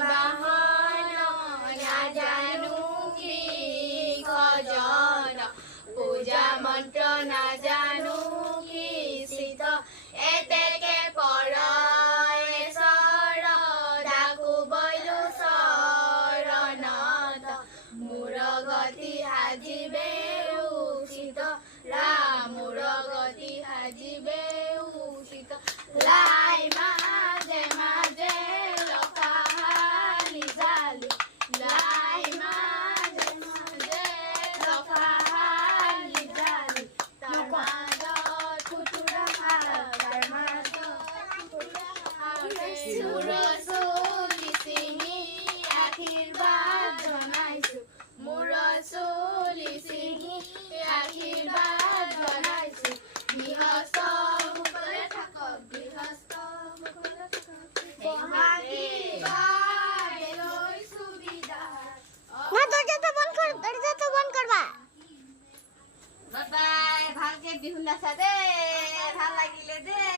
বাহন নাজানো কি খজন পূজা মন্ত্ৰ নাজানো কি চিত এতেকে পৰ ডাকু বৈলো চৰণত মোৰ গতি সাজিবে উচিত মোৰ গতি সাজিবে উচিত লাই মাজে মাজে লফাহালি জালি লাই মাজে মাজে লফাহালি জালি তাৰ মাজত খুতুৰা তাৰ মাজত সুৰ চুলি চিঙি আশীৰ্বাদ জনাইছো মোৰ চুলি চিঙি আশীৰ্বাদ জনাইছো গৃহস্থ মুখলে থাকক গৃহস্থ মুখলে থাকক বহাগী বাই লৈছো বিদায় না দরজাটা বন্ধ করবা বাই বাই ভালকে বিহু নাচা দে ভাল লাগিলে দে।